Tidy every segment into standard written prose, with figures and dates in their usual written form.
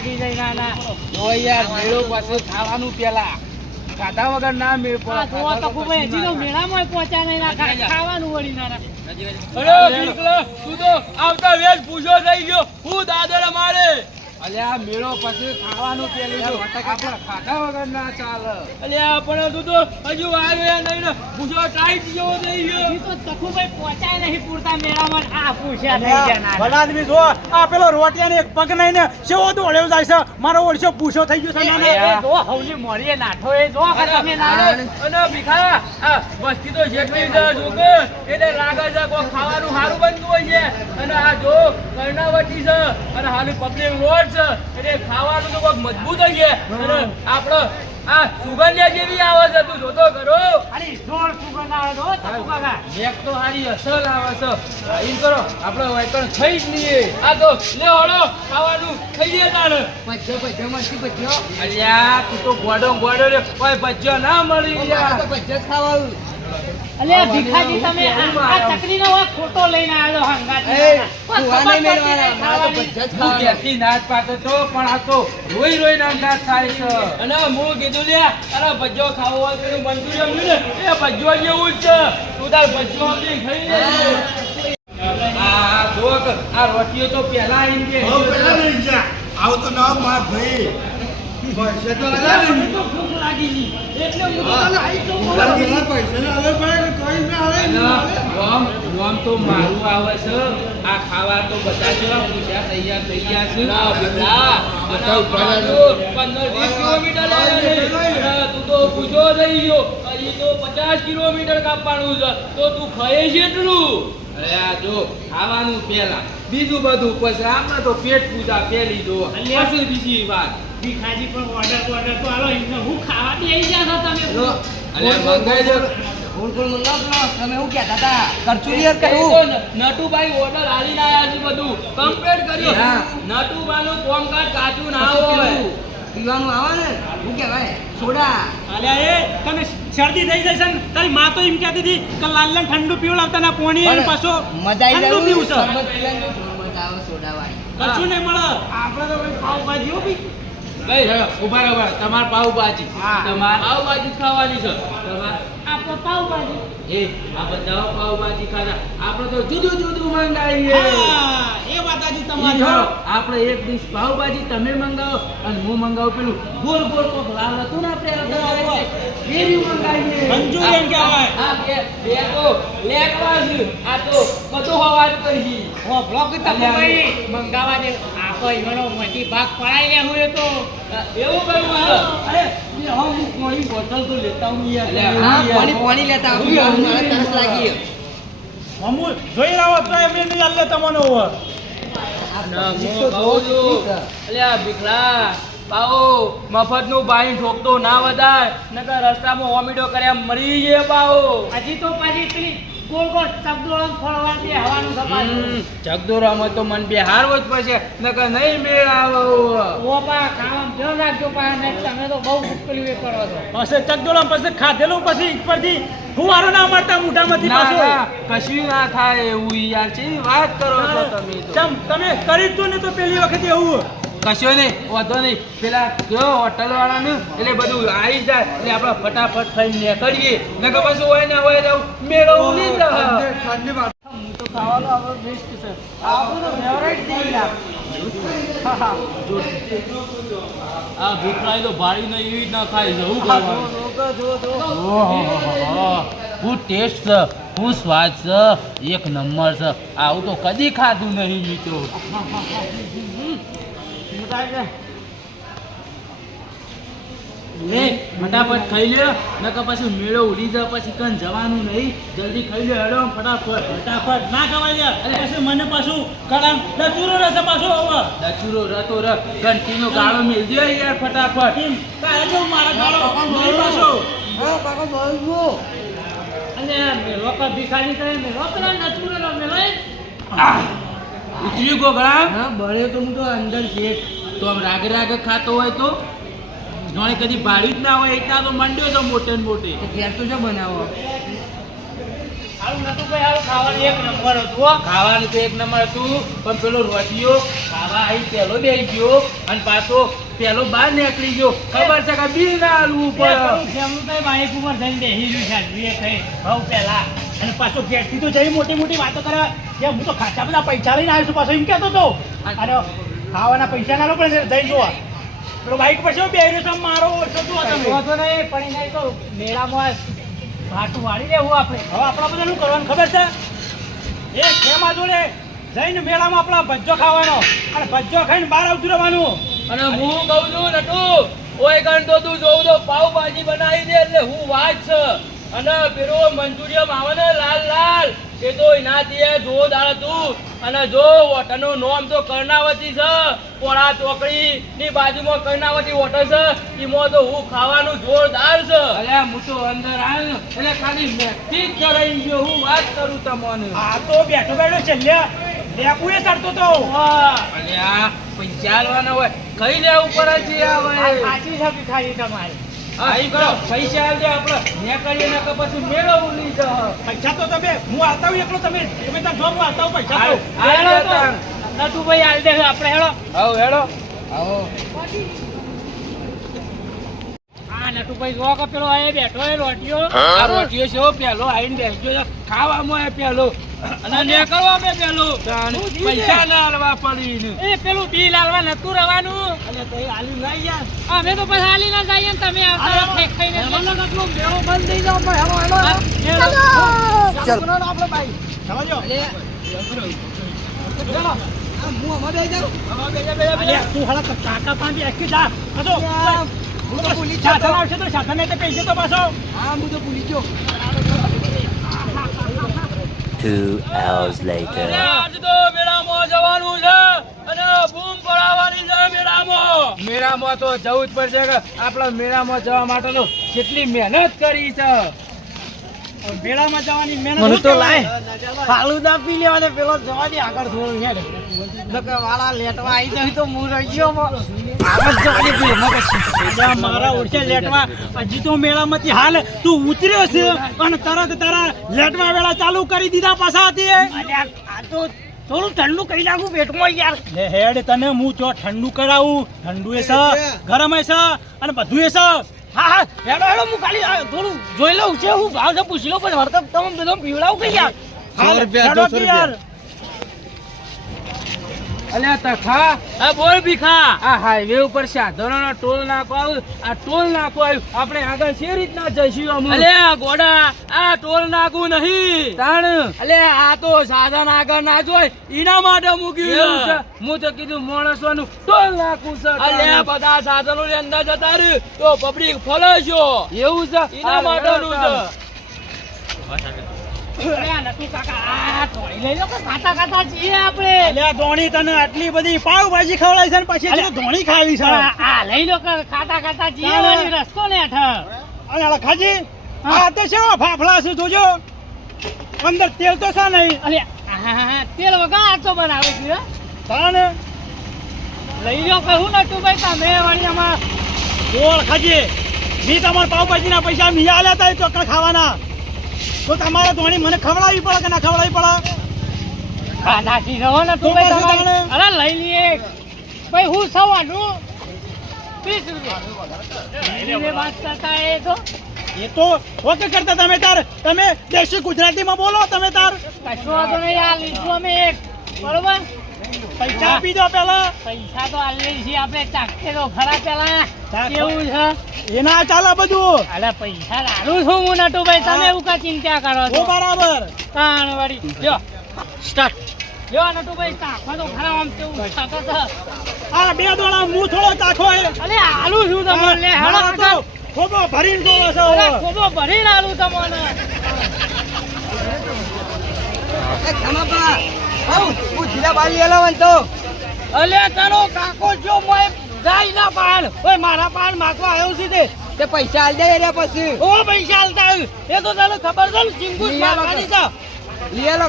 લાગી જાય નાના જો યાર મેળો પાછું ખાવાનું પેલા ખાધા વગર ના મેળ આ જોવા તો ખૂબ હજી તો મેળામાં પહોંચ્યા નહીં ના ખાવાનું વળી નાના અરે બીકલા તું તો આવતા વેજ પૂછો થઈ ગયો હું દાદરા મારે અલ્યા મેળો પછી ખાવાનું પેલું જો આપણે ખાધા વગર ના ચાલે અલ્યા પણ તું તો હજુ આવ્યો નહીં ને પૂછો ટાઈટ જેવો થઈ ગયો હજી તો તખુભાઈ પહોંચાય નહીં પૂરતા મેળામાં આ પૂછ્યા નહીં ગયા નાના ભલા આદમી જો આ પેલો રોટિયાને એક પગ નહીં ને સેવો તો ઓળ્યો જાય છે મારો ઓળશો પૂછો થઈ ગયો છે મને. એ જો હવલી મોરીએ નાઠો એ જો કે તમે નાનો અને ભીખા આ વસ્તી તો જેટલી છે જોકે એટલે લાગે છે કોઈ ખાવાનું સારું બનતું હોય છે અને આ જો કર્ણાવતી છે અને હાલી પબ્લિક રોડ છે એટલે ખાવાનું તો કોઈ મજબૂત હોય છે અને આપણો આ સુગંધિયા જેવી આવે છે તું જોતો કરો અરે જોર સુગંધ આવે તો તખુબાગા એક તો હારી અસલ આવે છે એમ કરો આપણે વાયકણ થઈ જ નહીં આ તો લે હળો ખાવાનું થઈ જાય તારે અલ્યા તું તો ગોડો રે કોઈ બચ્ચો ના મળી યાર અલ્યા ભીખાજી તમે આ ચકરીનો ખોટો લઈને આવ્યો હું ક્યાંથી નાચ પાતો તો પણ આ તો રોઈ ના નાચ થાય છે અને હું કીધું લે તારા ભજ્જો ખાવો હોય તો મંચુરિયન ને એ ભજ્જો જેવું જ છે તું તાર ભજ્જો ખાઈ લે આ જો આ રોટીઓ તો પહેલા એમ કે આવ તો ના માર ભાઈ પૈસા તો તો ભૂખ લાગી ગઈ એટલે હું તો તને આઈ તો પૈસા આવે પણ કોઈ ના આવે રોમ તો મારું આવે છે આ ખાવા તો બધા જેવા પૂછ્યા તૈયાર થઈ ગયા છે ના બેટા બધા 15-20 કિલોમીટર લાગે તું તો પૂછો થઈ ગયો અહીં તો 50 કિલોમીટર કાપવાનું છે તો તું ખાય છે એટલું અરે આ જો ખાવાનું પહેલા બીજું બધું પછી આપણે તો પેટ પૂજા પહેલી જો પછી બીજી વાત ભીખાજી પણ ઓર્ડર તો આલો એમને હું ખાવા દે આવી જા છો તમે અરે મંગાઈ દો નટુભાઈ ઓર્ડર આલીને આયા છે બધું કમ્પ્લીટ કર્યો નટુભાઈનું કોમકાજ કાચું ના હોય પીવાનું આવે ને શું કહેવાય સોડા અલ્યા એ તને શરદી થઈ જશે ને તારી માં તો એમ કહેતી હતી કે લાલને ઠંડુ પીવડાવતા ના પોણી અને પાછો મજા આવી ઠંડુ પીવું છે મજા આવે સોડા વાળી કશું નહીં મળે આપણે તો ભાઈ પાવભાજી હો બી ભાઈ ઉભા રહો તમાર પાવભાજી તમાર પાવભાજી ખાવાની છે તમાર આપણો પાવભાજી એ આ બધા પાવભાજી ખાધા આપણે તો જુદું જુદું મંગાવીએ હા એ વાત આજી તમારી હો આપણે એક ડીશ પાવભાજી તમે મંગાવો અને હું મંગાવું પેલું ગોળ ગોળ કોક લાલ હતું ને આપણે એરી મંગાવીએ મંચુરિયન કહેવાય હા બે તો લેકવાસ આ તો બધું હવાજ કરી હો બ્લોક તખુભાઈ મંગાવા દે આપો ઈવાનો મોટી ભાગ પડાઈ લે હું એ તો એવું કરવું અરે હું કોણી બોટલ તો લેતા હું યાર પાણી લેતા મને તરસ લાગી હમુ જોઈ રહ્યો તો એમને નહીં આલે તમને ઓવર ના હું કહું છું અલ્યા બિકલા બાઓ મફતનું બાઈ ઠોકતો ના વધાય નકર રસ્તામાં ઓમિડો કર્યા મરી જાય બાઓ હજી તો પાછી પેલી ગોળ ગોળ ચકડોળા ફળવાથી હવાનું સપાટ જગદોરામાં તો મન બેહારવો જ પડશે નકર નહીં મેળ આવે ઓ પા ખાવાનું ધ્યાન રાખજો પા નહીં તમે તો બહુ મુશ્કેલી એ કરો છો પછી ચકડોળા પછી ખાધેલું પછી ઉપરથી ફુવારો ના મારતા મોઢામાંથી ના પાછો ના કશું ના થાય એવું યાર છે વાત કરો છો તમે તો ચમ તમે કરી તું ને તો પેલી વખતે એવું કશો નહીં વાંધો નહીં પેલા કયો હોટલ વાળાનું એટલે બધું આવી જાય એટલે આપણે ફટાફટ થઈને નીકળીએ નકર પછી હોય ને હોય તો મેળો ઉડી જાય હું તો ખાવાનો આપણો બેસ્ટ છે આપણું તો ફેવરેટ થઈ ગયા આ ભૂખરાઈ તો ભાડી નહીં એવી જ ના ખાય છે હું હું ટેસ્ટ છે હું સ્વાદ છે એક નંબર છે આવું તો કદી ખાધું નહીં મિત્રો ફટાફટ ખાઈ લે નકર પછી મેળો ઉડી જાય પછી કન જવાનું નહીં જલ્દી ખાઈ લે હેડો ફટાફટ ના ખવાય લે પછી મને પાછું કળામ દચુરો રહેશે પાછો હવે દચુરો રતો ર ઘંટીનો ગાળો મેલ દે યાર ફટાફટ કેમ કાય જો મારા ગાળો નહીં પાછો હા કાકા બોલવો અને મેલો કા ભિખારી કરે મેલો પેલા નચુરો મેલો ઉતરી ગયો ગળા હા બળે તો હું તો અંદર છે તો આમ રાગે રાગે ખાતો હોય તો જોણે કદી ભાડી જ ના હોય એટલા તો મંડ્યો તો મોટે ને મોટે ઘેર તો શું બનાવો હારું નતું ભાઈ, હારું ખાવાનું એક નંબર હતું હો. ખાવાનું તો એક નંબર હતું, પણ પેલો રોટિયો ખાવા અહીં પેલો બેસી ગયો અને પાછો પેલો બહાર નીકળી ગયો. ખબર છે કે બિલ ના આલવું એ પડે. પેલું જેમનું તઈ બાઈક ઉપર જઈને બેસી રહ્યું છે, જોઈએ થઈ બહુ પહેલા. અને પાછો ઘેરથી તો જઈ મોટી મોટી વાતો કરે કે હું તો ખાસા બધા પૈસા લઈને આવ્યો છું પાછો એમ કહેતો હતો. અને ખાવાના પૈસા ના લો પણ જઈ જોવા પેલો બાઈક પર શું બેહી રહ્યો છે મારો ઓછો તું કશો તમે વાંધો નહીં, પણ એના તો મેળામાં ભાટું વાળી લેવું આપણે. હવે આપણા બધાનું કરવાનું ખબર છે એક ખેમા જોડે જઈને મેળામાં આપણા ભજ્જો ખાવાનો અને ભજ્જો ખાઈને બહાર આવતું રહેવાનું. અને હું કહું છું નટુ, ઓય ગણ તો તું જોઉં તો પાવભાજી બનાવી દે એટલે હું વાત છે. અને પેલો મંચુરિયમ આવે ને લાલ લાલ, એ તો એનાથી જોરદાર હતું. અને જો હોટલનું નામ તો કર્ણાવતી છે, પોળા ચોકડી ની બાજુમાં કર્ણાવતી હોટલ છે, એમાં તો હું ખાવાનું જોરદાર છે. અરે હું તો અંદર આવ્યો એટલે ખાલી મેથી જ કરાઈ ગયો. હું વાત કરું તમને. આ તો બેઠો બેઠો છેલ્લે લેપુએ ચડતો તો અલ્યા પૈસા આલવાના હોય કઈ લેવું પડે છે આ હવે. સાચી છે ભિખારી તમારી. હા ઈ કરો, પૈસા આલજે આપણે ને કરીએ ને કે પછી મેળવવું નહીં છે. પૈસા તો તમે હું આવતા હું એકલો તમે ત્યાં જો હું આવતા હું પૈસા તો હેડો તો. નટુભાઈ હાલ દે આપણે હેડો. આવો હેડો આવો. હા નટુભાઈ જો કે પેલો આ બેઠો એ રોટીઓ. આ રોટીઓ છે પેલો આઈને બેસજો છે, ખાવામાં એ પેલો અને ને કરવામાં પેલો પૈસા ના આલવા પડી. એ પેલું બિલ આલવા નતું રહેવાનું. અને તો એ આલી લઈ ગયા અમે તો પછી હાલી ના જઈએ ને તમે આવતા રહો ઠેક થઈને. મેળો બંધ થઈ જાવ હેલો હેલો ચાલો આપણે ભાઈ સમજો અલ્યા તું હાલા કાકા પાંચી આખી જા હતો હું તો ભૂલી ગયો સાધન આવશે તો સાધન એટલે કઈ જતો પાછો હા હું તો ભૂલી ગયો 2 hours later. અરે આજ તો મેળામાં જવાનું છે અને બૂમ પડાવવાની છે મેળામાં. મેળામાં તો જવું જ પડશે કે આપણા મેળામાં જવા માટે તો કેટલી મહેનત કરી છે. મેળામાં જવાની મહેનત તો લાય ફાલુદા પી લેવાને પેલો જવાની આગળ થોડું હેડ નકર વાળા લેટવા આવી જાય તો હું રહી ગયો આગળ જવાની પી પછી મારા ઓળખે લેટવા હજી તો મેળામાંથી હાલ તું ઉતર્યો છે અને તરત તારા લેટવા વેળા ચાલુ કરી દીધા પાછા હતી આ તો થોડું ઠંડુ કરી નાખું પેટમાં યાર હેડ તને હું તો ઠંડુ કરાવું ઠંડુ એ છે ગરમ એ છે અને બધું એ છે હા હા હેડો હેડો હું ખાલી થોડું જોઈ લઉં છે હું ભાવ છે પૂછી લઉં પણ વળતર તમે બધો પીવડાવું કઈ યાર 100 રૂપિયા 200 રૂપિયા અલ્યા તખા આ બોલ ભીખા, આ હાઈવે ઉપર સાધનોનો ટોલ નાકો આવ્યું, આ ટોલ નાકો આવ્યું, આપણે આગળ શી રીતના જઈશું અમે? અલ્યા ગોડા આ ટોલ નાકું નહીં તાણ. અલ્યા આ તો સાધન આગળ ના જોય એના માટે મૂક્યું છે. હું તો કીધું માણસોનું ટોલ નાકું છે. અલ્યા બધા સાધનો ની અંદર જતા રહ્યું તો પબ્લિક ફલાશો એવું છે એના માટેનું છે. ધોણી તને આટલી બધી પાવભાજી ખવડાવી છે ને પછી હજી ધોણી ખાવી છે આ લઈ લો કે ખાતા ખાતા જીએ વાળી રસ્તો ને અને લખાજી આ તે છે ફાફડા છે જોજો અંદર તેલ તો છે નહીં અરે તેલ વગર આચો બનાવે છે તાને લઈ લો કહું નટુ ભાઈ તમે વાળી આમાં બોલ ખાજી મી તમારા પાવભાજી ના પૈસા મી આલ્યા તા ચોકડ ખાવાના તો તમારે ધોણી મને ખવડાવી પડે કે ના ખવડાવી પડે ખાધા થી રહો ને તું તો પછી તાણે. અરે લઈ લઈએ ભાઈ હું સવાનું 20 રૂપિયા વાત કરતા એ તો ઓકે કરતા તમે દેશી ગુજરાતીમાં બોલો તમે તાર કશો વાંધો નહીં આ લીધું અમે એક બરોબર પૈસા આપી દો પેલા પૈસા તો આ લઈ છીએ આપણે ચાખતે તો ખરા પેલા કેવું છે એના ચાલે બધું અરે પૈસા લાવું છું હું નટુભાઈ તમે એવું કા ચિંતા કરો ઓ છો બરાબર તાણ વળી લ્યો સ્ટાર્ટ લ્યો નટુભાઈ ચાખો તો ખરા આમ કેવું થતો છે આ બે દોડા હું થોડો ચાખો અરે આલુ છું તમને લે મારા હેડો તો ખોબો ભરીને ડોળો છે અરે હવે. ખોબો ભરીને આલુ તમને અલ્યા તારો કાકો જો મોય જાય ના પાડ ઓય મારા પાડ માગવા આવ્યો છે તે પૈસા આલ દે રે પછી ઓ પૈસા આલતા આવ્યું એ તો તને ખબર છે ને ચિંગુસ મારવાની છે લિયાલો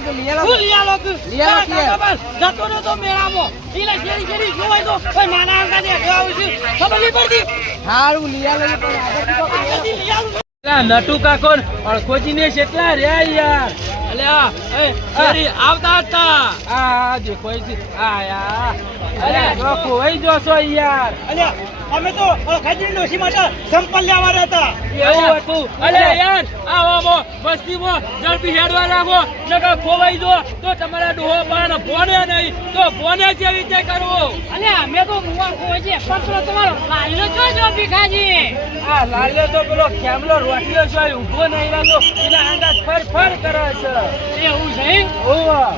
જતો ને તો મેળામાં ઈલે શેરી શેરી જોવાય તો ઓય નાના અંકા દે આવ્યું છે ખબર નહીં પડતી હારું લિયાલો નટુ કાકો અળખોજી ને કેટલા રહ્યા યાર અલ્યા એ શેરી આવતા હતા આ દેખોય છે આયા અલ્યા જો કોઈ જોશો યાર અલ્યા અમે તો ખાજરી ડોશી માટે સંપલ લેવા રહેતા એવું હતું અલ્યા યાર આવો વસ્તીમાં ઝડપી હેડવા રાખો નકર ખોવાઈ જો તો તમારા ડોહો પણ ફોને નહીં તો ફોને કેવી રીતે કરવો અલે અમે તો મુવા કોઈ છે પણ પેલો તમારો લાલ્યો છો જો ભીખાજી આ લાલ્યો તો પેલો ખેમલો રોટલીઓ છે ઊભો નહીં રહેતો એના આંગા ફર કરે છે એવું છે ઓવા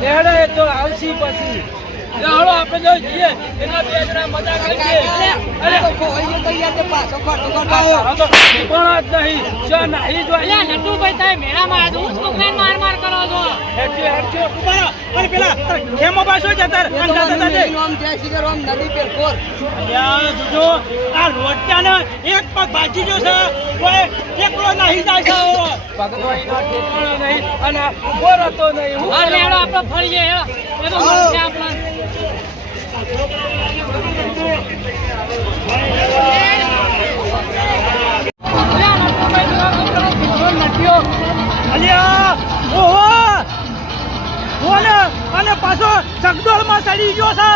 લેડે તો આવશી પછી હાલો આપણે જો જઈએ એના બે જણા મજા કરીએ અરે તો કોઈ તો યાર પાછો ખોટો ખોટાઓ તો કોણ જ નહીં જો નહીં જો અલે નટુભાઈ તમે મેળામાં આજ હું છોકરાને માર કરો છો હેડજો ઉભા અને પેલા ખેમો પાછો જતર અંદાતા દે નામ જય શ્રી રામ નદી પેર કોર અલ્યા જો આ રોટિયાને એક પગ ભાજી જો છે કોઈ એકલો નહીં જાય છે ભગતો એનો ઠેકાણો નહીં અને ઉભો રહેતો નહીં હું અરે હેડો આપણે ફરીએ હેડો એ તો મળશે આપણે અલ્યા ઓહો બોલે અને પાછો ચકડોળમાં ચડી ગયો છે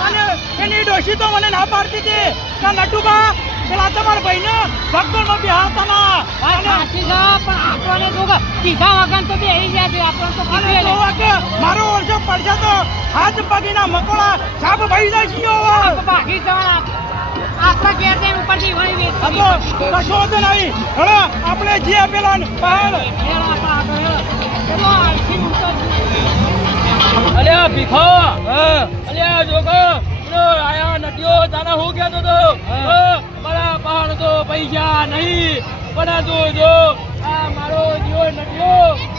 અને એની ડોશી તો મને ના પાડતી હતી કે નટુબા પેલા તમારા ભાઈને ચકડોળમાં બેહાતા ના સાચી છે પણ આપણને જો કીધા વગર તો બેહી ગયા છે આપણને તો અને કીધું જોવા કે મારો ઓરસો પડશે તો હાથ પગીના મકોડા સાપ ભાઈ જાય છે બાકી જવાના આપણા ઘેર જઈને ઉપરથી વળી હતો કશો તો નહીં હેડો આપણે જે પેલા પહાડ અલ્યા ભીખો અલ્યા જોગો આયા નટીઓ તારા હું કહેતો તો મારા પહાડ તો પૈસા નહીં પણ જો આ મારો જીવો નટીઓ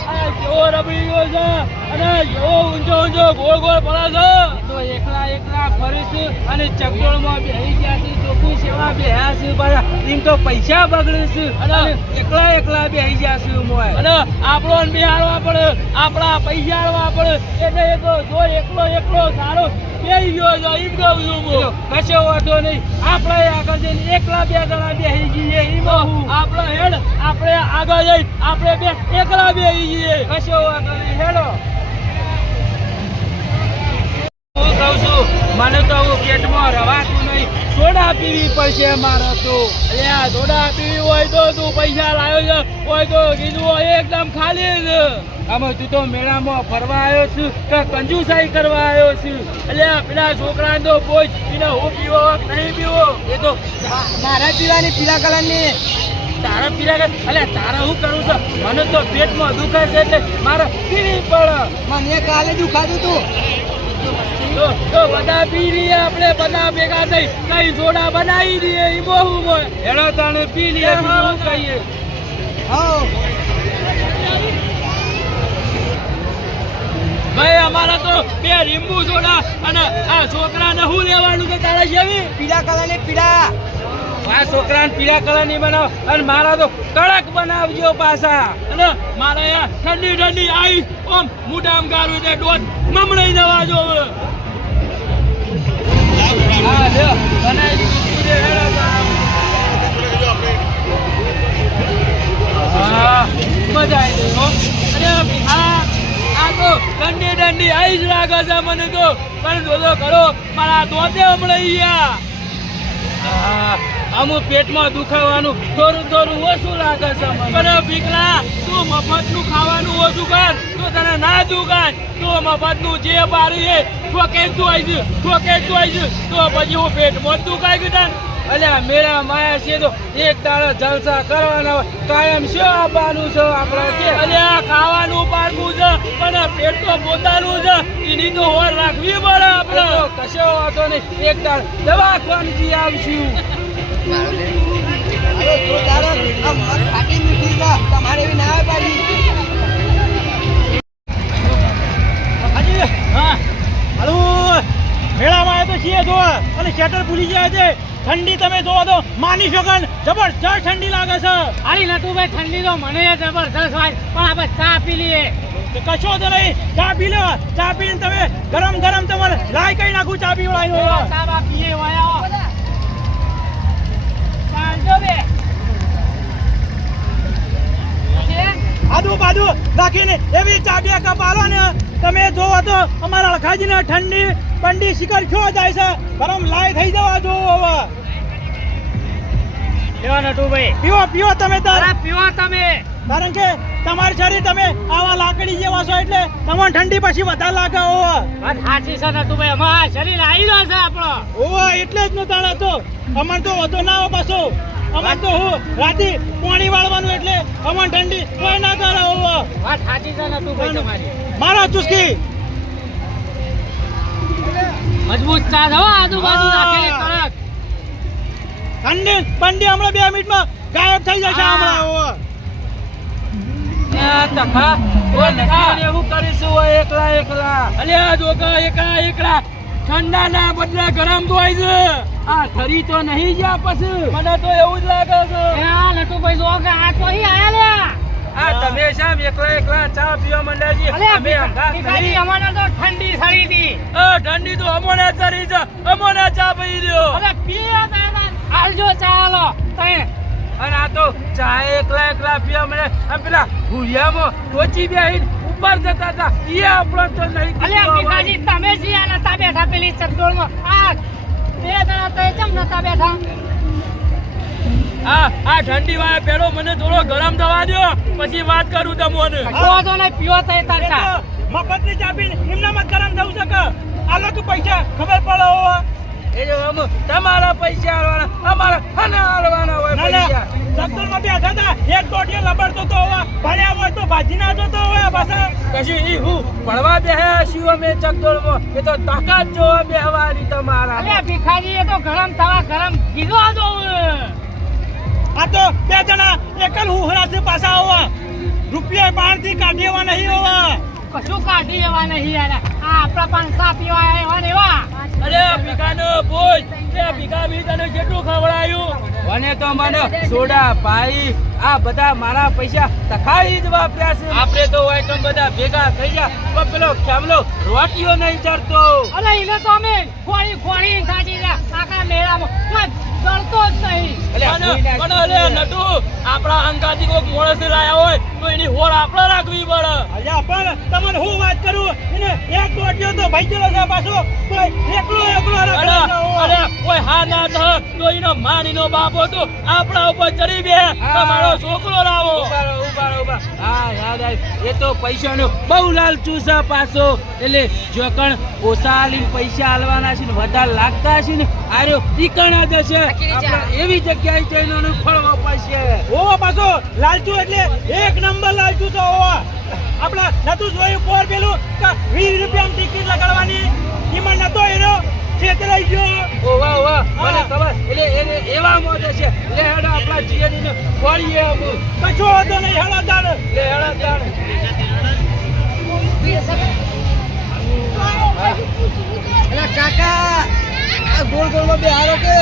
આ જેવો રબડી ગયો છે અને જેવો ઊંચો ગોળ પડે છે તો એકલા ફરીશ અને ચકડોળમાં બેહી ગયા છે ચોખ્ખું સેવા બેહ્યા છે પાછા એમ તો પૈસા બગડે છે અને એકલા બેહી ગયા છે મોય અને આપણો બિહારવા પડે આપણા પૈસા આલવા પડે એટલે એ તો જો એકલો સારો બેહી ગયો છે એમ કહું છું હું કશો વાંધો નહીં આપણે આગળ જઈને એકલા બે જણા બેહી જઈએ એમાં આપણે હેડ આપણે આગળ જઈ આપણે બે એકલા બેહી જઈએ કશો વાંધો નહીં હેડો હું કહું છું મને તો હું પેટમાં રવાતું નહીં સોડા પીવી પડશે મારે તો અલ્યા સોડા પીવી હોય તો તું પૈસા લાવ્યો છે હોય તો કીધું હોય એકદમ ખાલી છે આમાં તું તો મેળામાં ફરવા આવ્યો છું કે કંજુસાઈ કરવા આવ્યો છું અલ્યા પેલા છોકરાને તો પૂછ એને હું પીવો નહીં પીવો એ તો મારા પીવાની પીલા કલરની તારા પીલા કલર અલ્યા તારા હું કરું છું મને તો પેટમાં દુખે છે એટલે મારે પીવી પડે મને કાલે દુખાતું તું તો બધા પી લઈએ આપણે બધા ભેગા થઈ કઈ સોડા બનાવી દઈએ એ બહુ હેડો તાણે પી લઈએ બીજું કહીએ ભાઈ અમારા તો બે લીંબુ સોડા અને આ છોકરાને શું લેવાનું છે તારા જેવી પીળા કલરની પીળા આ છોકરાને પીળા કલરની બનાવ અને મારા તો કડક બનાવજો પાછા અને મારા અહીંયા ઠંડી આઈસ ઓમ મુડામ ગારું એટલે ડોટ મમણાઈ જવા જો હા લ્યો બનાવી દીધું છે હેડો હા મજા આવી ગઈ હો અરે આ તો ઠંડી આઈસ લાગે છે મને તો પણ જોજો કરો મારા દોતે હમણાં ગયા અમુક પેટમાં દુખાવાનું થોડું ઓછું લાગે છે પણ પીકલા તું મફતનું ખાવાનું ઓછું કર તો તને ના દુખાય તો મફતનું જે પાડી એ ઠોકે તું આવીશ તો પછી હું પેટમાં જ દુખાય ગયું અલ્યા મેરા માયા છે તો એક દાડો જલસા કરવાના હોય કાયમ શું આવવાનું છે આપણે કે અલ્યા ખાવાનું પાડવું છે પણ પેટ તો પોતાનું છે એની તો હોર રાખવી પડે આપણે કશો વાતો નહીં એક દાડો દવાખાનથી આવશું તમારે એવી ના પાડી હા હાલો મેળામાં આવ્યો તો છીએ જો અને શેટર ભૂલી ગયા છે ઠંડી તમે જોવો તો માની શકો જબરજસ્ત ઠંડી લાગે છે અરે નટુભાઈ ઠંડી તો મને જબરદસ્ત હોય પણ આપણે ચા પી લઈએ કશો તો નહીં ચા પી લો ચા પીને તમે ગરમ તમારે લાઈ કઈ નાખું ચા પીવડાવી ચા બા પીએ વાયા ચાલજો બે આદુ બાજુ રાખીને એવી ચાટીયા કપાલો ને તમે જોવો તો અમારા અળખાજીને ઠંડી બંડી શિકાર ખો જાય છે ગરમ લાય થઈ જવા જો હવે લેવા નટુભાઈ પીવો પીવો તમે તાર અરે પીવો તમે કારણ કે તમારી શરીર તમે આવા લાકડી જેવા છો એટલે તમને ઠંડી પછી વધારે લાગે હોવા વાત સાચી છે નટુભાઈ અમારા શરીર આવી રહ્યો છે આપણો હોવા એટલે જ નતાણા તો અમન તો વધુ ના આવે પાછો અમન તો હું રાતે પાણી વાળવાનું એટલે અમન ઠંડી કોઈ ના કરે હોવા વાત સાચી છે નટુભાઈ તમારી મારા ચુસ્કી મજબૂત ચા હો આજુબાજુ નાખેલી કડક ઠંડી બંડી હમણાં 2 મિનિટમાં ગાયબ થઈ જશે હમણાં હોવા એવું કરીશું એકલા એકલા અલ્યા જોકા એકલા ઠંડા ના બદલે ગરમ ધોવાય છે આ ખરી તો નહીં ગયા પછી મને તો એવું જ લાગે છે નટુભાઈ જો કે આ તો અહીં આયા લ્યા આ તમે શામ એકલા ચા પીવા મંડાજી અમે ભીખાજી અમારે તો ઠંડી સડી હતી ઠંડી તો અમોને ચરી છે અમોને ચા પી દો અરે પીએ તો આલજો ચા લો તઈ અને આ તો ચા એકલા પીવા મને આમ પેલા ભૂરિયામાં ટોચી બેહીને ઉપર જતા હતા એ આપણો તો નહીં અલ્યા ભીખાજી તમે જ્યાં નતા બેઠા પેલી ચકડોળમાં આ બે જણા તો ચમ નતા બેઠા આ ઠંડી વાળા પેલો મને થોડો ગરમ થવા દો પછી વાત કરું તમને જો તો નહીં પીવો તઈ તાર ચા મફતની ચા પીને નિમ્નમાં ગરમ થવું શકે આલો તું પૈસા ખબર પડે હોવા એ જો તમારા પૈસા આલવાના અમારા હને આલવાના હોય પૈસા ચકડોળમાં બેઠા હતા એક ટોટીએ લબડતો તો હોવા ભર્યા હોય તો ભાજી ના જતો હોય પાછા પછી ઈ હું પડવા બેહ્યા છીએ અમે ચકડોળમાં એ તો તાકાત જોવા બેહવાની તમારા અલ્યા ભીખાજી એ તો ગરમ થવા ગરમ કીધું આ તો આ તો 2 જણા એકલ હુહરાથી પાછા હોવા રૂપિયા બહારથી કાઢીવા નહીં હોવા કશું કાઢી એવા નહીં યાર આ આપણા પણ સા પીવા એવા ને એવા અરે ભીખાનો પૂછ કે ભીખા બી તને કેટલું ખવડાયું મને તો મને સોડા પાઈ આ બધા મારા પૈસા તખાઈ જ વાપર્યા છે આપણે તો આઈટમ બધા ભેગા થઈ ગયા પણ પેલો ખ્યામલો રોટીઓ નહીં ચડતો અરે એને તો અમે ખોળી સાચી રહ્યા આખા મેળામાં કોઈ ડરતો જ નહીં પણ અલે નટુ આપણા અંગાથી કોઈક મોણસ લાયા હોય તો એની હોર આપણે રાખવી પડે અલ્યા પણ તમને હું વાત કરું એને એક ટોટીઓ તો ભાઈ ગયેલો છે પાછો કોઈ એકલો અરે કોઈ હા ના તો એનો માન એનો બાપો તો આપણા ઉપર ચડી બે તમારો છોકરો લાવો ઉભા હા યાદ આવી એ તો પૈસાનો બહુ લાલચુ છે પાછો એટલે જો કણ ઓછા આલીને પૈસા આલવાના છે ને વધારે લાગતા છે ને આર્યો ઈકણા જશે આપણે એવી જગ્યાએ જઈને ફળવા પડશે ઓવા પાછો લાલચુ એટલે એક નંબર લાલચુ છે ઓવા આપડા નતું જોયું પોર પેલું કે 20 રૂપિયાની ટિકિટ લગાડવાની ઈમાં નતો એનો છેતરાઈ ગયો ઓવા મને ખબર એટલે એને એવા મોજે છે લે હેડો આપણા જીએની ને વળીએ અમુ કશો હતો નહીં હેડા દાડ લે હેડો દાડ અરે કાકા આ ગોળ ગોળમાં બેહારો કે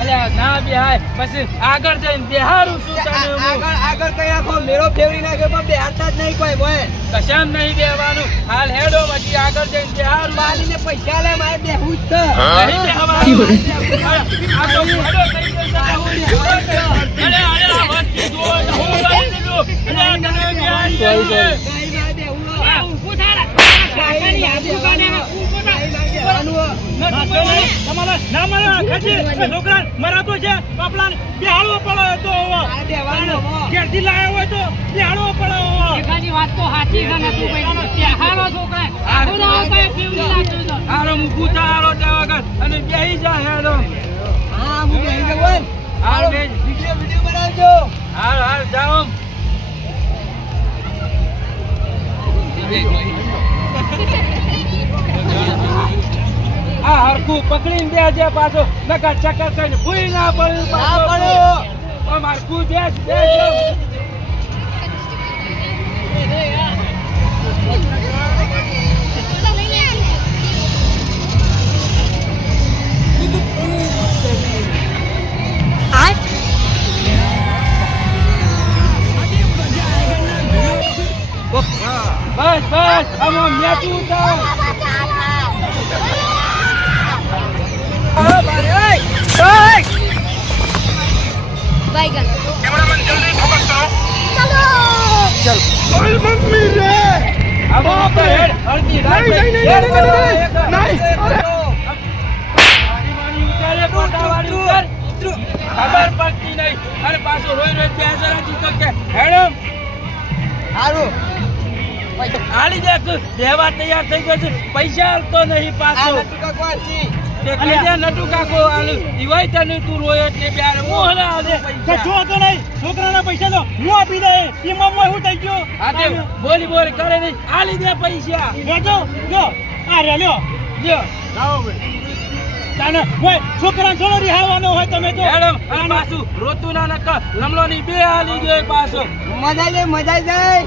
અલ્યા ના બેહાય પછી આગળ જઈને બેહારું છું તને હું આગળ કઈ આખો મેળો ફેરવી નાખ્યો પણ બેહારતા જ નહીં કોઈ બોય કશામ નહીં બેહવાનું હાલ હેડો પછી આગળ જઈને બેહારું બાલીને પૈસા લે મારે બેહવું જ છે નહીં બેહવાનું આ તો હેડો કઈ પૈસા અરે આ વસ્તી જો હું કરી દીધું અરે તને બેહારી ઊભું થા કાકાની આબરૂ કાઢે ઊભું થા તમારા ના મારા ખજી છોકરા મરાતો છે બાપલાને બેહાડવો પડે તો ઘેરથી લાવ્યો હોય તો બેહાડવો પડે ભીખાજી વાત તો સાચી છે ને તું ભાઈ બેહાડો છોકરા આખું ના કઈ પીવું લાગતું તો આરો મુકુ તારો તે વગર અને બેહી જા હેડો હા હું બેહી જવું હાલ બે વિડિયો બનાવજો હાલ જાઓ આ હરખું પકડીને બેજે પાછો નકા ચક્કર કરીને ભૂઈ ના પડે પાછો હરખું બેસ બસ આમાં મેચું ઉતાર बैगन कैमरामैन जल्दी फोकस करो चलो અડધી રાત ખબર પડતી નહીં અને પાછો રોઈ રોઈ ત્યાં જરા જીતો કે હેડમ સારું હાલી દે દેવા તૈયાર થઈ ગયો છે પૈસા હાલતો નહીં પાછો તે કહેજે નટુ કાકો હાલ ઈવાય તને તું રોય એટલે બ્યાર મોહલા આલે પૈસા તો નહીં છોકરાના પૈસા તો હું આપી દે એમાં હું થઈ ગયો હા તે બોલી બોલી કરે નહીં હાલી દે પૈસા લેજો જો આ રે લ્યો લ્યો તાને ઓય છોકરાને થોડો રિહાવાનો હોય તમે તો હેડમ અને પાછું રોતું ના નક લમલોની બે હાલી ગયો પાછો મજા જાય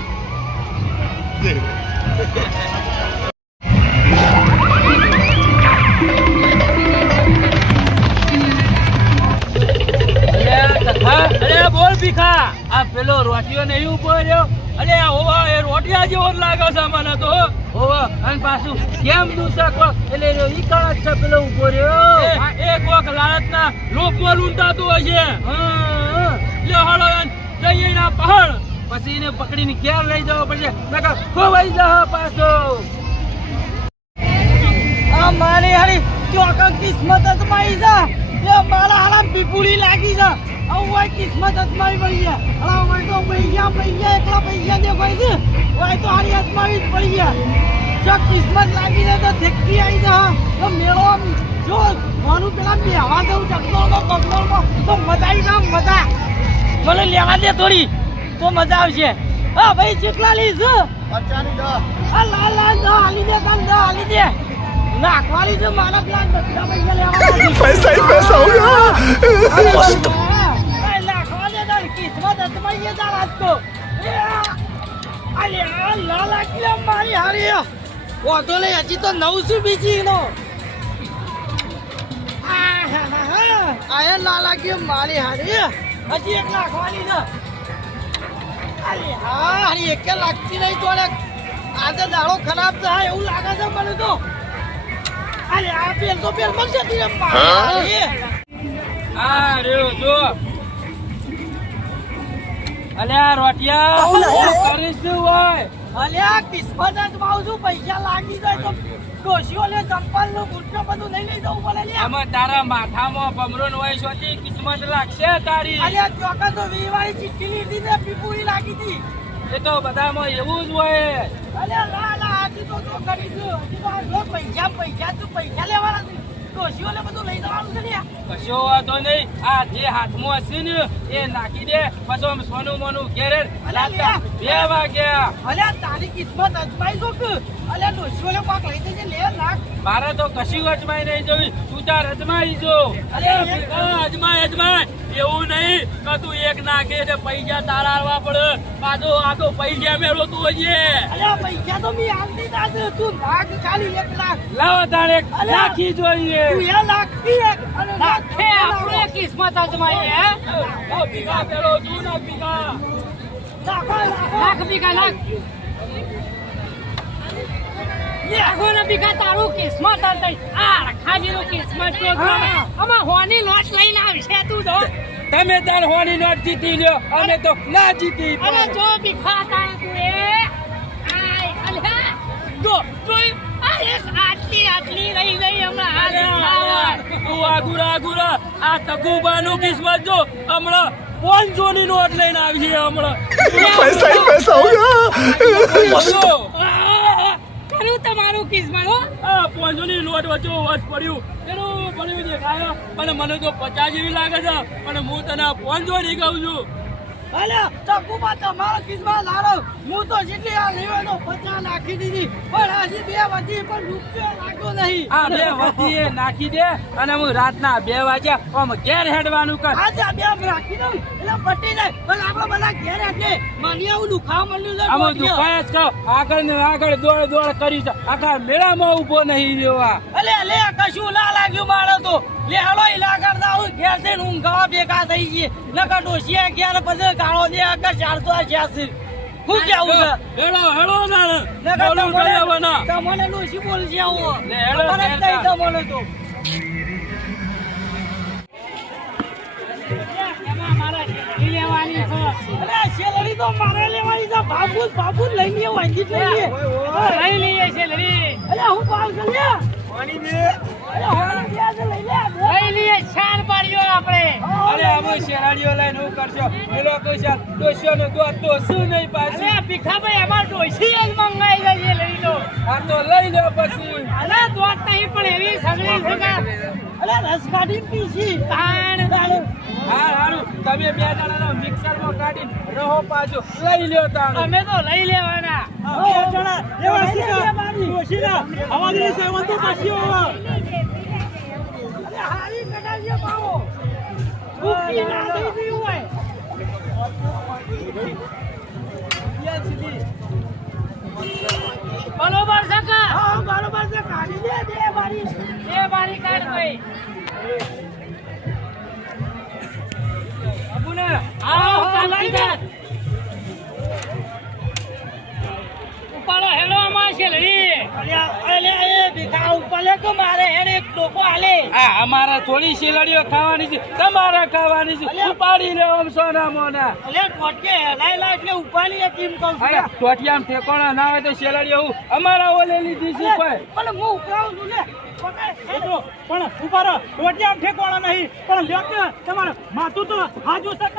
અરે બોલ ભીખા આ પેલો રોટીઓ નહીં ઉભો રહ્યો અરે હોવા એ રોટિયા જેવો જ લાગે છે મને તો હોવા અને પાછું કેમ દુસકો એટલે ઈ કાળ છે પેલો ઉભો રહ્યો એક વખત લાલતના લોક બોલ ઊંટાતો હશે લ્યો હાલો જઈએ ના પહાડ પછી એને પકડીને ઘેર લઈ જવો પડશે નકર ખોવાઈ જા પાછો આ મારી હારી ચોકા કિસ્મત અજમાઈ જા એ મારા હાલા પીપુડી લાગી જા આવું હોય કિસ્મત અજમાવી પડી ગયા હાલા હોય તો પૈસા એકલા પૈસા દે ભાઈ છે હોય તો હારી અજમાવી જ પડી ગયા જો કિસ્મત લાગી જાય તો ધેકી આવી જા તો મેળો જો માનું પેલા બેહવા દઉં ચકડોળમાં પગડોળમાં તો મજા આવી જા મજા મને લેવા દે થોડી તો મજા આવશે હા ભાઈ ચેટલા લઈશ આ લાલ હાલી દે કામ હાલી દે નાખવાલી છે મારા પ્લાન બધા પૈસા લેવા पैसा ही पैसा होगा નાખવા દે તાર કિસ્મત અજમાઈએ તાર આજ તો અલે આ લાલા કિલા મારી હારી ઓટો લે હજી તો 900 બીજી નો આયા લાલા કે મારી હારી હજી એક નાખવાની છે અલે હા હારી એક લાગતી નહીં તો આજે દાડો ખરાબ થાય એવું લાગે છે મને તો અરે આ પેલ તો પેલ મળશે તીરે મારી આ રહ્યો જો અલ્યા રોટિયા શું કરીશું હોય અલ્યા કિસ્મત અજમાવું છું પૈસા લાગી જાય તો ડોશીઓ લે ચંપલ નું ગુટકા બધું નહીં લઈ જવું પડે લે આમાં તારા માથામાં ભમરો નો હોય સોતી કિસ્મત લાગશે તારી અલ્યા ચોકા તો વીવાળી ચીઠી લીધી ને પીપુરી લાગી હતી એ તો બધામાં એવું જ હોય અલ્યા લાલા આજી તો જો કરીશું હજી તો આ જો પૈસા તું પૈસા લેવાના છે ડોશીઓ લે બધું લઈ જવાનું છે ને કશો વાંધો નહીં આ જે હાથમાં હશે ને એ નાખી દે પછી સોનું મોનું ઘેરે લાગતા 2 વાગ્યા અલ્યા તારી કિસ્મત અજમાઈ જો કે અલ્યા ડોશીઓ લે પાક લઈ જજે લે નાખ મારે તો કશી અજમાઈ નહીં જોઈ તું તાર અજમાઈ જો અજમાય એવું નહીં કે તું એક નાખે એટલે પૈસા તારા આલવા પડે પાછો આખો પૈસા મેળવો તું હજી અલ્યા પૈસા તો મી આલતી જાત તું નાખ ખાલી 1 લાખ લાવો તારે નાખી જોઈએ તું એ લાખી એક અને નાખે આપણે કિસ્મત અજમાઈ હે ઓ બીઘા પેલો તું ના બીઘા લાખ બીઘા લાખ લાખોના બીઘા તારું કિસ્મત હતી આ ખાજીનું કિસ્મત છે આમાં હોની લોટ લઈને આવશે તું તો તમે તાર હોની નોટ જીતી લ્યો અમે તો ના જીતી અરે જો બીખા તારે તું એ આય અલ્યા જો આ એક આટલી રહી ગઈ હમણાં તું આગુરા આ તકુબાનું કિસ્મત જો હમણાં 500 ની નોટ લઈને આવી છે હમણાં पैसा ही पैसा होगा કરું તમારું કિસ્મત હો આ 500 ની નોટ વચ્ચે વચ પડ્યું એનું પડ્યું દેખાયો પણ મને તો 50 જેવી લાગે છે પણ હું તને 500 ની કહું છું અલ્યા તકુબા તમારો કિસ્મત લારો હું તો જેટલી આ લેવાનો 50 નાખી દીધી પણ હજી 2 વધી પણ રૂપિયો લાગ્યો નહીં આ 2 વધીએ નાખી દે અને હું રાતના 2 વાગ્યા આમ ઘેર હેડવાનું કર આજે આ 2 રાખી દઉં એટલે પટી જાય પણ આપણે બધા ઘેર એટલે મને એવું દુખાવ મળ્યું છે આમ દુખાય જ કહો આગળ ને આગળ દોડ કરી છે આખા મેળામાં ઊભો નહીં રહ્યો અલે લે કશું ના લાગ્યું મારે તો લે હાલો ઈલા કરતા હું ઘેર થઈને ઊંઘવા ભેગા થઈ ગઈ નકર ડોશિયા ઘેર પછી ગાળો દે કે 486 હું કેવું છે હેડો નાને નકર બોલું કઈ આવવાના તમને ડોશી બોલશે આવો લે હેડો મને જ નહીં તમને તો આ મારા શેરડી લેવાની છે. અરે શેરડી તો મારે લેવાની છે. બાપુ જ લઈ લે વાંચી જ લઈ લે. લઈ લઈએ શેરડી. અરે હું ભાવ છે લે પાણી દે. અરે હોણી દે છે લઈ લે. લઈ લઈએ ચાર બારીઓ આપણે. અરે અમે શેરાડીઓ લઈને હું કરશો પેલો કોઈ છે ડોશીઓનો દોત તો શું નહીં પાછી અરે ભીખાભાઈ અમાર ડોશી જ મંગાઈ જઈએ લઈ લો. આ તો લઈ લો પછી અરે દોત નહીં પણ એવી સગડી છે કે અરે રસ કાઢી પીસી. તાણ. હારું તમે બે જણાનો મિક્સરમાં કાઢીને રહો પાછો લઈ લ્યો તાણ અમે તો લઈ લેવાના. બે જણા લેવા સીધા ડોશીના હવાલી સેવન તો પાછી હોવા. અરે હારી કટાવીએ પાવો. ભૂખી ના થઈ ગઈ હોય. બરોબર છે કે હા બરોબર છે કાઢી દે બે બારી. એ બારી કાઢ ભાઈ. બાપુને આવો કાઢી દે. ઉપાડો હેલો અમાર શેરડી. અરે એ ભીખા ઉપર લે કે મારે હેડ એક ડોકો આલે. આ અમારે થોડી શેલાડીઓ ખાવાની છે તમારે ખાવાની છે ઉપાડી લે આમ સોના મોના અલે ટોટકે હેલાયલા એટલે ઉપાડી એક એમ કહું છું. અરે ટોટિયામ ઠેકોણા ના હોય તો શેલાડીઓ હું અમારા ઓલે લીધી છે કોઈ પણ હું ઉકળાવું છું ને પણ ઉપાડો ટોટિયા ઠેકવાના નહીં પણ લ્યો કે તમારે માથું તો હાજુ સક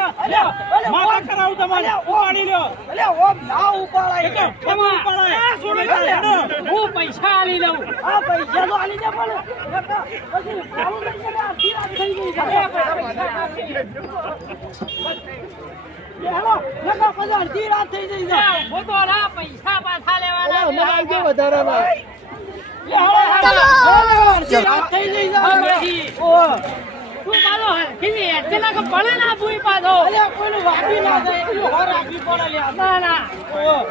માથા કરાવું તમારે ઉપાડી લ્યો. અલે ઓમ ના ઉપાડાય કેમ ઉપાડાય હું પૈસા આલી દઉં. આ પૈસા તો આલી દે પણ પછી આવું લઈ જાય આખી રાત થઈ ગઈ છે. હેલો લગા પછી અડધી રાત થઈ ગઈ છે. હું તો ના પૈસા પાછા લેવાના. અડધી રાત થઈ ગઈ છે. અમારી. ઓહ તું પાછો કીધી એટલા કે પડે ના ભૂઈ પાછો. અલ્યા કોઈનું વાપી ના જાય એટલું હો રાખવી પડે લ્યા. ના ના. ઓહ